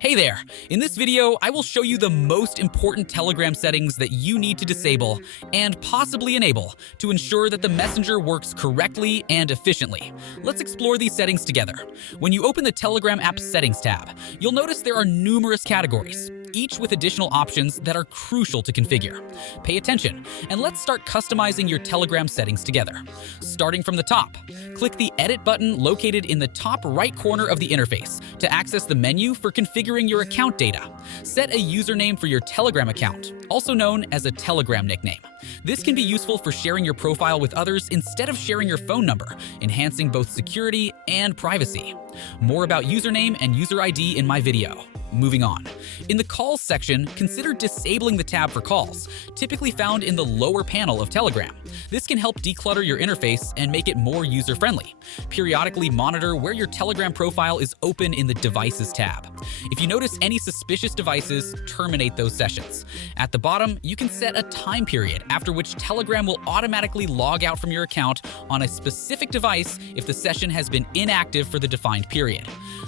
Hey there! In this video, I will show you the most important Telegram settings that you need to disable and possibly enable to ensure that the messenger works correctly and efficiently. Let's explore these settings together. When you open the Telegram app Settings tab, you'll notice there are numerous categories, each with additional options that are crucial to configure. Pay attention, and let's start customizing your Telegram settings together. Starting from the top, click the Edit button located in the top right corner of the interface to access the menu for configuring your account data. Set a username for your Telegram account, also known as a Telegram nickname. This can be useful for sharing your profile with others instead of sharing your phone number, enhancing both security and privacy. More about username and user ID in my video. Moving on. In the Calls section, consider disabling the tab for calls, typically found in the lower panel of Telegram. This can help declutter your interface and make it more user-friendly. Periodically monitor where your Telegram profile is open in the Devices tab. If you notice any suspicious devices, terminate those sessions. At the bottom, you can set a time period after which Telegram will automatically log out from your account on a specific device if the session has been inactive for the defined period.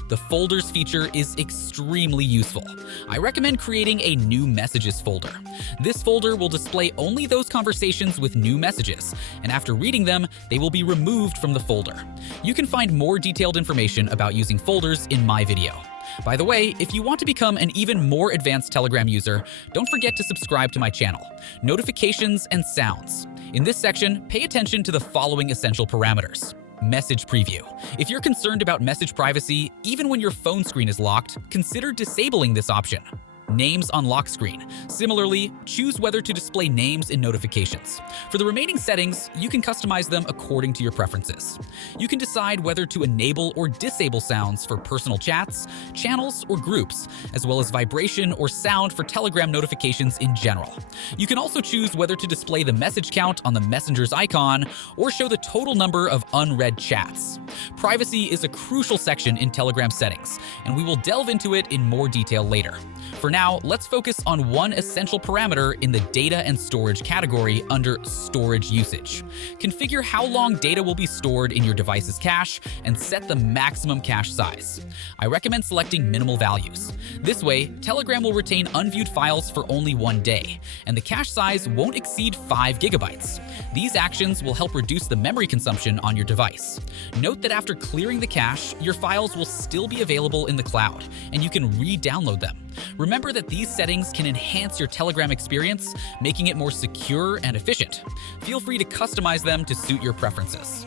The Folders feature is extremely useful. I recommend creating a New Messages folder. This folder will display only those conversations with new messages, and after reading them, they will be removed from the folder. You can find more detailed information about using folders in my video. By the way, if you want to become an even more advanced Telegram user, don't forget to subscribe to my channel. Notifications and sounds. In this section, pay attention to the following essential parameters. Message preview. If you're concerned about message privacy, even when your phone screen is locked, consider disabling this option. Names on lock screen. Similarly, choose whether to display names in notifications. For the remaining settings, you can customize them according to your preferences. You can decide whether to enable or disable sounds for personal chats, channels, or groups, as well as vibration or sound for Telegram notifications in general. You can also choose whether to display the message count on the messenger's icon or show the total number of unread chats. Privacy is a crucial section in Telegram settings, and we will delve into it in more detail later. For now, let's focus on one essential parameter in the data and storage category under storage usage. Configure how long data will be stored in your device's cache and set the maximum cache size. I recommend selecting minimal values. This way, Telegram will retain unviewed files for only one day, and the cache size won't exceed 5 gigabytes. These actions will help reduce the memory consumption on your device. Note that after clearing the cache, your files will still be available in the cloud, and you can re-download them. Remember that these settings can enhance your Telegram experience, making it more secure and efficient. Feel free to customize them to suit your preferences.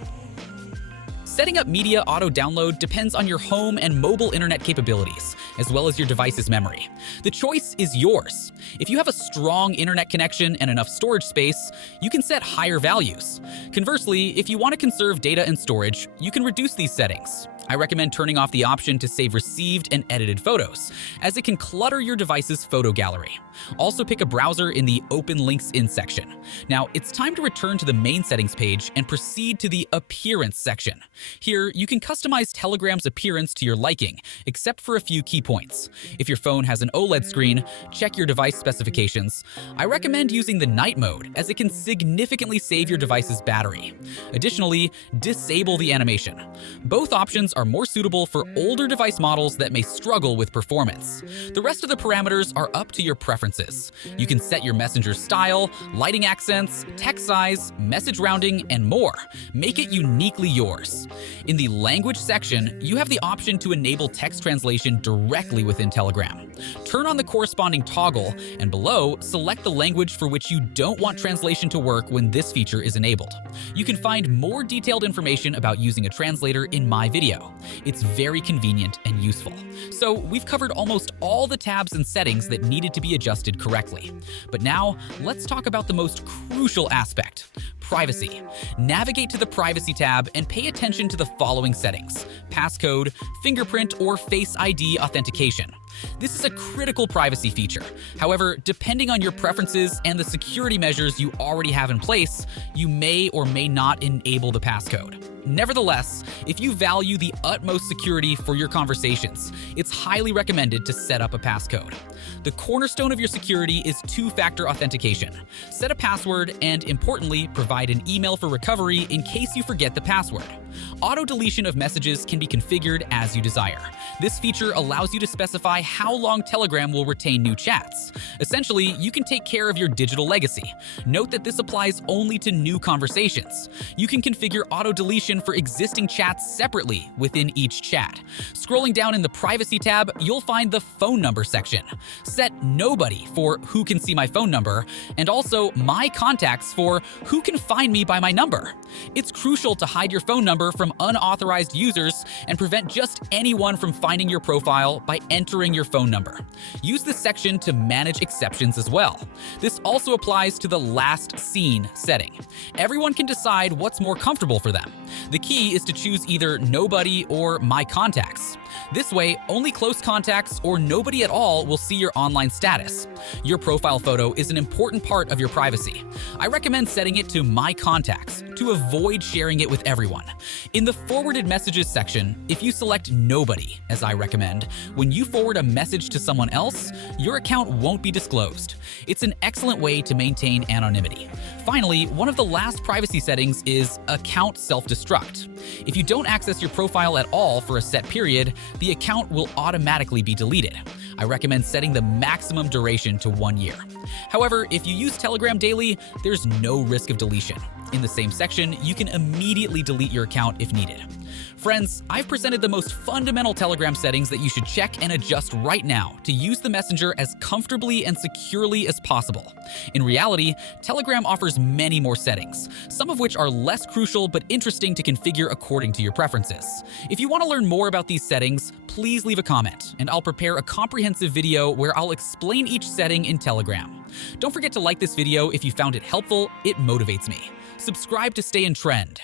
Setting up media auto-download depends on your home and mobile internet capabilities, as well as your device's memory. The choice is yours. If you have a strong internet connection and enough storage space, you can set higher values. Conversely, if you want to conserve data and storage, you can reduce these settings. I recommend turning off the option to save received and edited photos, as it can clutter your device's photo gallery. Also pick a browser in the Open Links In section. Now, it's time to return to the main settings page and proceed to the Appearance section. Here, you can customize Telegram's appearance to your liking, except for a few key points. If your phone has an OLED screen, check your device specifications. I recommend using the night mode, as it can significantly save your device's battery. Additionally, disable the animation. Both options are more suitable for older device models that may struggle with performance. The rest of the parameters are up to your preferences. You can set your messenger's style, lighting accents, text size, message rounding, and more. Make it uniquely yours. In the language section, you have the option to enable text translation directly within Telegram. Turn on the corresponding toggle, and below, select the language for which you don't want translation to work when this feature is enabled. You can find more detailed information about using a translator in my video. It's very convenient and useful. So we've covered almost all the tabs and settings that needed to be adjusted correctly. But now, let's talk about the most crucial aspect: privacy. Navigate to the Privacy tab and pay attention to the following settings: passcode, fingerprint, or Face ID authentication. This is a critical privacy feature. However, depending on your preferences and the security measures you already have in place, you may or may not enable the passcode. Nevertheless, if you value the utmost security for your conversations, it's highly recommended to set up a passcode. The cornerstone of your security is two-factor authentication. Set a password and, importantly, provide an email for recovery in case you forget the password. Auto-deletion of messages can be configured as you desire. This feature allows you to specify how long Telegram will retain new chats. Essentially, you can take care of your digital legacy. Note that this applies only to new conversations. You can configure auto-deletion for existing chats separately within each chat. Scrolling down in the Privacy tab, you'll find the Phone Number section. Set Nobody for who can see my phone number, and also My Contacts for who can find me by my number. It's crucial to hide your phone number from unauthorized users and prevent just anyone from finding your profile by entering your phone number. Use this section to manage exceptions as well. This also applies to the Last Seen setting. Everyone can decide what's more comfortable for them. The key is to choose either Nobody or My Contacts. This way, only close contacts or nobody at all will see your online status. Your profile photo is an important part of your privacy. I recommend setting it to My Contacts to avoid sharing it with everyone. In the Forwarded Messages section, if you select Nobody, as I recommend, when you forward a message to someone else, your account won't be disclosed. It's an excellent way to maintain anonymity. Finally, one of the last privacy settings is Account Self-Destruct. If you don't access your profile at all for a set period, the account will automatically be deleted. I recommend setting the maximum duration to 1 year. However, if you use Telegram daily, there's no risk of deletion. In the same section, you can immediately delete your account if needed. Friends, I've presented the most fundamental Telegram settings that you should check and adjust right now to use the Messenger as comfortably and securely as possible. In reality, Telegram offers many more settings, some of which are less crucial but interesting to configure according to your preferences. If you want to learn more about these settings, please leave a comment, and I'll prepare a comprehensive video where I'll explain each setting in Telegram. Don't forget to like this video if you found it helpful. It motivates me. Subscribe to stay in trend.